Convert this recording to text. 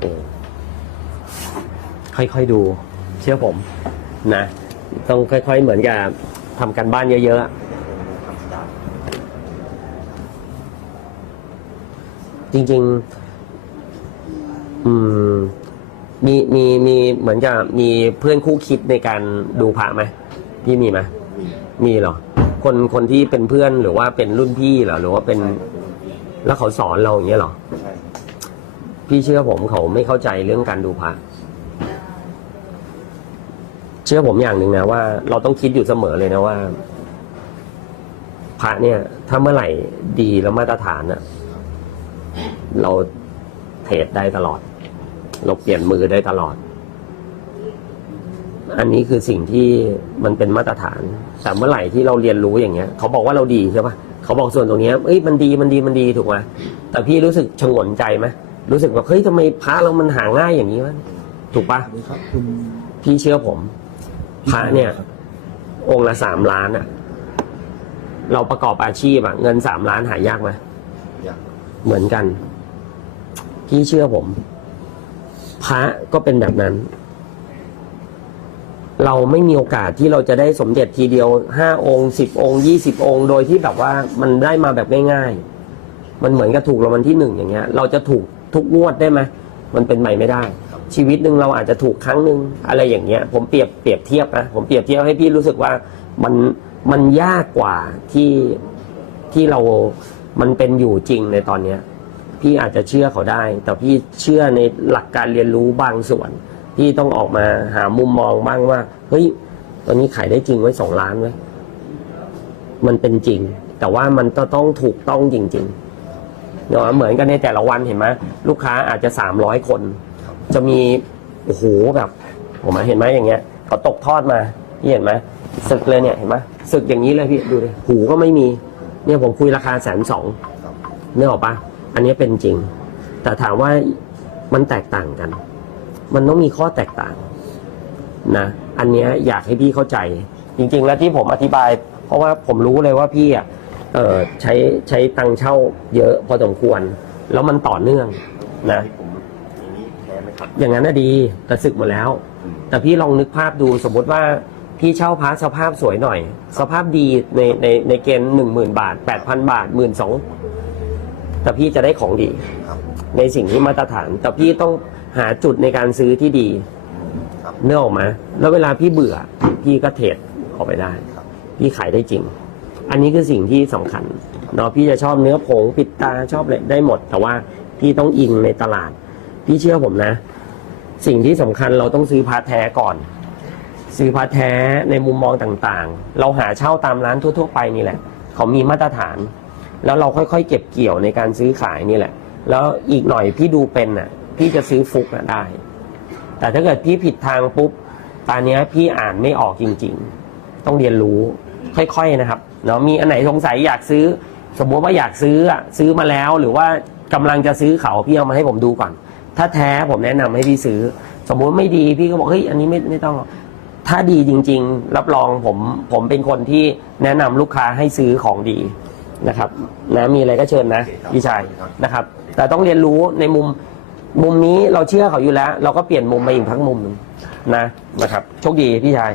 โอ้ค่อยๆดู เชื่อผม นะ ต้องค่อย ๆ เหมือนกับทำกันบ้านเยอะๆ จริง ๆ อืม มีมีมีเหมือนกับมีเพื่อนคู่คิดในการดูพระไหมพี่มีไหมมีเหรอ คนคนที่เป็นเพื่อนหรือว่าเป็นรุ่นพี่เหรอหรือว่าเป็น แล้วเขาสอนเราอย่างเงี้ยเหรอ พี่เชื่อผมเขาไม่เข้าใจเรื่องการดูพระเชื่อผมอย่างหนึ่งนะว่าเราต้องคิดอยู่เสมอเลยนะว่า พระเนี่ย ถ้าเมื่อไหร่ดีแล้วมาตรฐานอะเราเทรดได้ตลอด เราเปลี่ยนมือได้ตลอด อันนี้คือสิ่งที่มันเป็นมาตรฐาน แต่เมื่อไหร่ที่เราเรียนรู้อย่างเงี้ย เขาบอกว่าเราดีใช่ปะเขาบอกส่วนตรงเนี้ยเอ้ยมันดีมันดีมันดีถูกไหมแต่พี่รู้สึกชงนใจไหม รู้สึกแบบเฮ้ยทำไมพระเรามันหาง่ายอย่างนี้วะถูกปะสวัสดีครับคุณพี่เชื่อผม พระเนี่ย องค์ละสามล้านอะเราประกอบอาชีพอะเงินสามล้านหายากไหมอยากเหมือนกัน พี่เชื่อผม พระก็เป็นแบบนั้น เราไม่มีโอกาสที่เราจะได้สมเด็จทีเดียวห้าองค์สิบองค์ยี่สิบองค์ โดยที่แบบว่ามันได้มาแบบง่ายๆ มันเหมือนกับถูกรางวัลที่หนึ่งอย่างเงี้ย เราจะถูกทุกงวดได้ไหมมันเป็นไปไม่ได้ ชีวิตหนึ่งเราอาจจะถูกครั้งหนึ่งอะไรอย่างเงี้ย ผมเปรียบเปรียบเทียบนะผมเปรียบเทียบให้พี่รู้สึกว่ามันมันยากกว่าที่ที่เรา มันเป็นอยู่จริงในตอนเนี้ย พี่อาจจะเชื่อเขาได้ แต่พี่เชื่อในหลักการเรียนรู้บางส่วน พี่ต้องออกมาหามุมมองบ้างว่าเฮ้ยตอนนี้ขายได้จริงไว้สองล้านไว้ยมันเป็นจริง แต่ว่ามันก็ต้องถูกต้องจริง ๆ เนาะเหมือนกันในแต่ละวันเห็นไหมลูกค้าอาจจะสามร้อยคน จะมีโอ้โหแบบผมเห็นไหมอย่างเงี้ยเขาตกทอดมาพี่เห็นไหมศึกเลยเนี่ยเห็นไหมศึกอย่างนี้เลยพี่ดูดิหูก็ไม่มีเนี่ยผมคุยราคาแสนสองเนื้อออปะอันนี้เป็นจริง แต่ถามว่ามันแตกต่างกัน มันต้องมีข้อแตกต่างนะอันนี้อยากให้พี่เข้าใจ จริง ๆ แล้วที่ผมอธิบาย เพราะว่าผมรู้เลยว่าพี่อะ เออใช้ใช้ตังเช่าเยอะพอสมควร แล้วมันต่อเนื่องนะ ผมอย่างนี้แท้ไหมครับ อย่างนั้นน่ะดีแต่ศึกหมดแล้วแต่พี่ลองนึกภาพดูสมมติว่าพี่เช่าพระสภาพสวยหน่อย สภาพดีในในในเกณฑ์หนึ่งหมื่นบาทแปดพันบาทหมื่นสองแต่พี่จะได้ของดี ครับในสิ่งที่มาตรฐาน แต่พี่ต้องหาจุดในการซื้อที่ดีครับ เนื้อออกมา แล้วเวลาพี่เบื่อ พี่ก็เทรดออกไปได้ ครับ พี่ขายได้จริง อันนี้คือสิ่งที่สำคัญเนาะพี่จะชอบเนื้อผงปิดตาชอบอะไรได้หมด แต่ว่าพี่ต้องอิงในตลาด พี่เชื่อผมนะ สิ่งที่สำคัญเราต้องซื้อพาแท้ก่อน ซื้อพาแท้ในมุมมองต่างๆ เราหาเช่าตามร้านทั่ว ๆ ไปนี่แหละ เขามีมาตรฐาน แล้วเราค่อยๆ เก็บเกี่ยวในการซื้อขายนี่แหละ แล้วอีกหน่อยพี่ดูเป็นน่ะ พี่จะซื้อฟุกน่ะได้ แต่ถ้าเกิดพี่ผิดทางปุ๊บตอนนี้พี่อ่านไม่ออกจริง ๆ ต้องเรียนรู้ค่อยๆนะครับ เนาะมีอันไหนสงสัยอยากซื้อ สมมติว่าอยากซื้ออะซื้อมาแล้วหรือว่ากำลังจะซื้อเขาพี่เอามาให้ผมดูก่อน ถ้าแท้ผมแนะนำให้พี่ซื้อ สมมุติไม่ดีพี่ก็บอกเฮ้ยอันนี้ไม่ไม่ต้องหรอกถ้าดีจริง ๆ รับรองผมผมเป็นคนที่แนะนำลูกค้าให้ซื้อของดีนะครับนะมีอะไรก็เชิญนะพี่ชายนะครับ แต่ต้องเรียนรู้ในมุมมุมนี้เราเชื่อเขาอยู่แล้ว เราก็เปลี่ยนมุมมาอีกทั้งมุมหนึ่งนะนะครับโชคดีพี่ชาย